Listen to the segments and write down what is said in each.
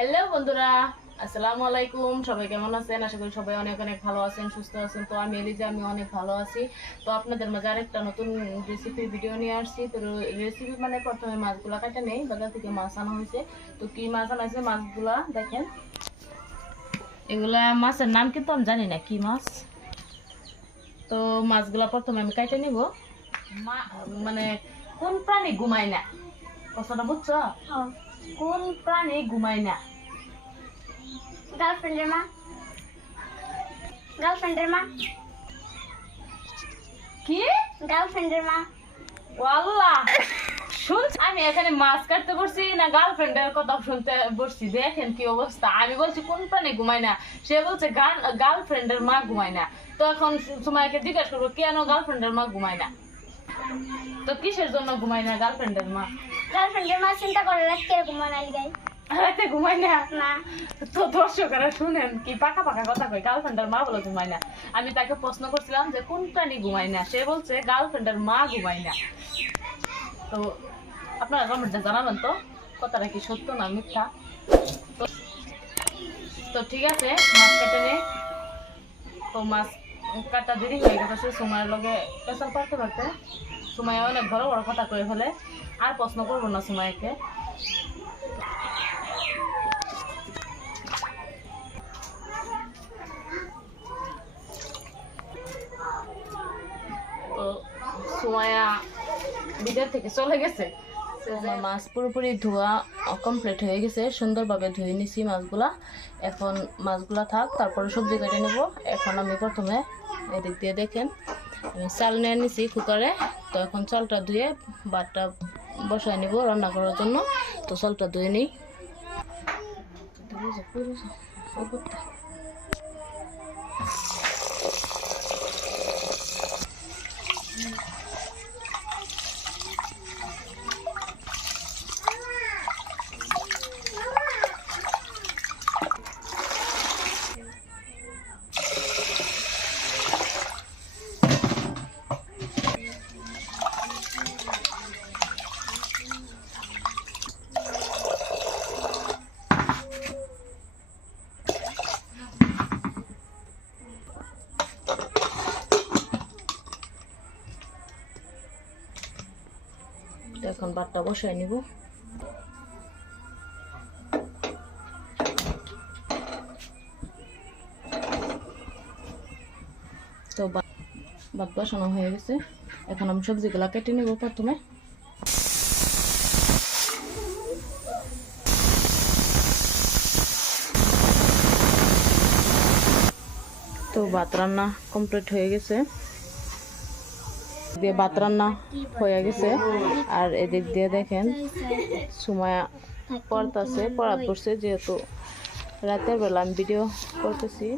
Hello বন্ধুরা, আসসালামু আলাইকুম। সবাই কেমন আছেন? আশা করি সবাই অনেক অনেক ভালো আছেন, সুস্থ আছেন। তো আমি এলিজা, আমি অনেক ভালো আছি। তো আপনাদের মাঝে আরেকটা নতুন রেসিপির ভিডিও নিয়ে আসছি। তো রেসিপি মানে প্রথমে মাছগুলা কাটা নেই, বাজার থেকে মাছ আনা হয়েছে। তো কি মাছ আনা হয়েছে, মাছগুলা দেখেন। এগুলা মাছের নাম কিন্তু আমি জানি না কি মাছ। তো মাছগুলা প্রথমে আমি কাটে নিব। মানে কোন প্রাণী ঘুমায় না, কথাটা বুঝছো? কোন প্রাণী ঘুমায় না? গার্লফ্রেন্ডের মা। গার্লফ্রেন্ডের মা। কি? গার্লফ্রেন্ডের মা। ওয়াল্লাহ, শুনছি আমি এখানে মাছ কাটতে বসছি না গার্লফ্রেন্ডের কথা শুনতে বসছি। দেখেন কি অবস্থা। আমি বলছি কোন প্রাণী ঘুমায় না, সে বলছে গার্লফ্রেন্ডের মা ঘুমায় না। তো এখন সুমাইয়াকে জিজ্ঞাসা করবো কেন গার্লফ্রেন্ডের মা ঘুমায় না। তো কিসের জন্য ঘুমায় না গার্লফ্রেন্ডের মা? গার্লফ্রেন্ডের মা চিন্তা করে রাত কিরকম বানাইল গাই রাতে ঘুমায় না? না। তো দর্শকেরা শুনেন কি পাকা পাকা কথা কই, গার্লফ্রেন্ডের মা বলে ঘুমায় না। আমি তাকে প্রশ্ন করছিলাম যে কোন প্রাণী ঘুমায় না, সে বলছে গার্লফ্রেন্ডের মা ঘুমায় না। তো আপনারা কমেন্টে জানাবেন তো কথাটা কি সত্য না মিথ্যা। তো ঠিক আছে, মাছ কেটে নেই। তো মাছ কাটা দেরি হয়ে গেছে সময়ের লগে পেশাল পারতে পারতে। সময় অনেক বড় বড় কথা কয়ে ফেলে। আর প্রশ্ন করবো না সময়কে। তো সুমাইয়া বিদেশ থেকে চলে গেছে। মাছ পুরোপুরি ধোয়া কমপ্লিট হয়ে গেছে, সুন্দরভাবে ধুয়ে নিছি মাছগুলা। এখন মাছগুলা থাক, তারপরে সবজি কেটে নেব। এখন আমি প্রথমে এদিক দিয়ে দেখেন আমি চাল নিয়ে নিছি কুকারে। তো এখন চালটা ধুয়ে ভাতটা বসায় নিব রান্না করার জন্য। তো চালটা ধুয়ে নিই। এখন ভাতটা বসায় নিব। তো ভাত বসানো হয়ে গেছে, এখন আমি সবজিগুলা কেটে নিব প্রথমে। তো ভাত রান্না কমপ্লিট হয়ে গেছে, দিয়ে ভাত রান্না হয়ে গেছে। আর এদিক দিয়ে দেখেন সুমাইয়া পড়তেছে, পড়া পড়ছে, যেহেতু রাতের বেলা আমি ভিডিও করতেছি।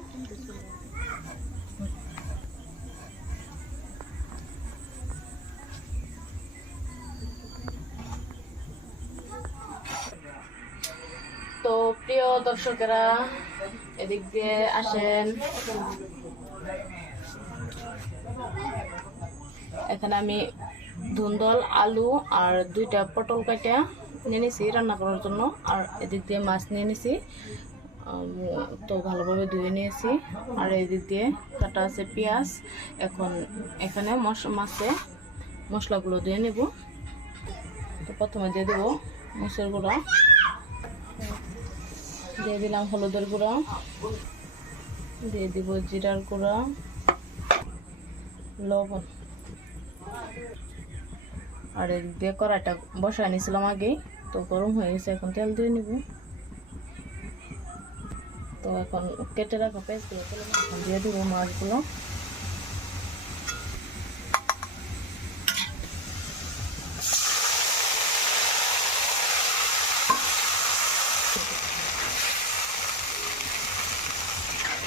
তো প্রিয় দর্শকেরা এদিক দিয়ে আসেন। এখানে আমি ধুন্দল, আলু আর 2টা পটল কাটা নিয়ে নিছি রান্না করার জন্য। আর এদিক দিয়ে মাছ নিয়ে নিছি, তো ভালোভাবে ধুয়ে নিয়েছি। আর এদিক দিয়ে কাটা আছে পেঁয়াজ। এখন এখানে মাছে মশলাগুলো দিয়ে নেব। তো প্রথমে দিয়ে দেবো মরিচের গুঁড়া, দিয়ে দিলাম হলুদের গুঁড়া, দিয়ে দিব জিরার গুঁড়া, লবণ। আর এদিক দিয়ে কড়াইটা বসায় নিয়েছিলাম আগেই, তো গরম হয়ে গেছে। এখন তেল দিয়ে নিব। তো এখন কেটে রাখা পেঁয়াজগুলো দিয়ে দিব মাছগুলো।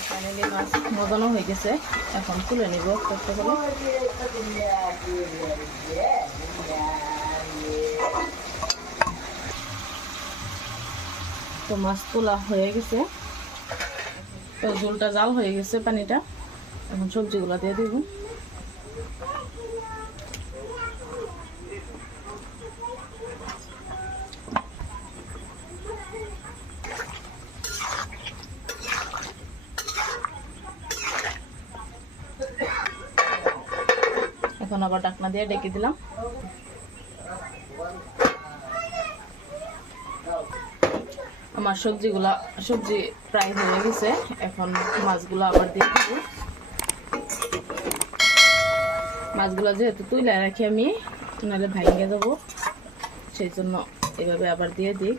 ফাইনালি মাছ মজানো হয়ে গেছে, এখন তুলে নিব করতে হলে। তো মাছ তোলা হয়ে গেছে, তো ঝোলটা জাল হয়ে গেছে পানিটা। এখন সবজিগুলো দিয়ে দিব। এখন আবার ঢাকনা দিয়ে ডেকে দিলাম। আমার সবজি প্রায় হয়ে গেছে, এখন মাছগুলো আবার দিয়ে দিব। মাছগুলো যেহেতু তুলে রাখি আমি, নাহলে ভাঙিয়ে দেবো, সেই জন্য এভাবে আবার দিয়ে দিই।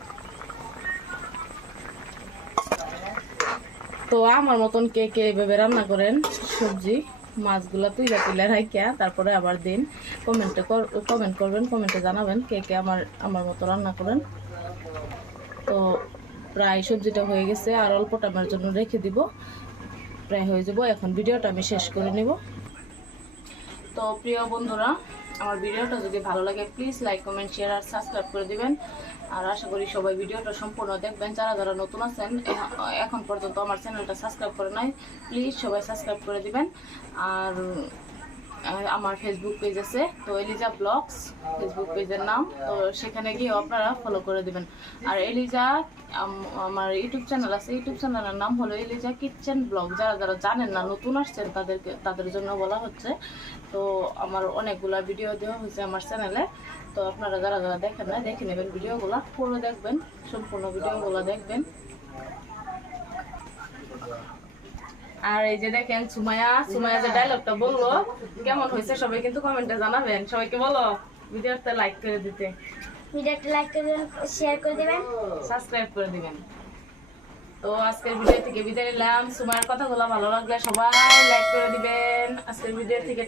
তো আমার মতন কে কে এভাবে রান্না করেন সবজি, মাছগুলো তুলে রাখিয়া তারপরে আবার দিন, কমেন্ট করবেন, কমেন্টে জানাবেন কে কে আমার মতো রান্না করেন। তো প্রায় সবজিটা হয়ে গেছে, আর অল্প টাইমের জন্য রেখে দিব, প্রায় হয়ে যাব। এখন ভিডিওটা আমি শেষ করে নেব। তো প্রিয় বন্ধুরা, আমার ভিডিওটা যদি ভালো লাগে প্লিজ লাইক, কমেন্ট, শেয়ার আর সাবস্ক্রাইব করে দিবেন। আর আশা করি সবাই ভিডিওটা সম্পূর্ণ দেখবেন। যারা নতুন আছেন, এখন পর্যন্ত আমার চ্যানেলটা সাবস্ক্রাইব করে নাই, প্লিজ সবাই সাবস্ক্রাইব করে দিবেন। আর আমার ফেসবুক পেজ আছে, তো এলিজা ব্লগস ফেসবুক পেজের নাম, তো সেখানে গিয়ে আপনারা ফলো করে দিবেন। আর এলিজা আমার ইউটিউব চ্যানেল আছে, ইউটিউব চ্যানেলের নাম হলো এলিজা কিচেন ব্লগ। যারা জানেন না, নতুন আসছেন, তাদের জন্য বলা হচ্ছে। তো আমার অনেকগুলা ভিডিও দেওয়া হয়েছে আমার চ্যানেলে, তো আপনারা যারা দেখেন না, দেখে নেবেন ভিডিওগুলো, পুরো দেখবেন, সম্পূর্ণ ভিডিওগুলো দেখবেন। আর এই যে দেখেন সুমাইয়া যে ডায়লগটা বললো, কেমন হয়েছে সবাই কিন্তু কমেন্টে জানাবেন। সবাইকে বলো ভিডিওতে লাইক করে দিতে, ভিডিওটা লাইক করে দিবেন, শেয়ার করে দিবেন, সাবস্ক্রাইব করে দিবেন। তো আজকের ভিডিও থেকে বিদায় নিলাম। সুমাইয়ার কথাগুলো ভালো লাগলে সবাই লাইক করে দিবেন। আজকের ভিডিও থেকে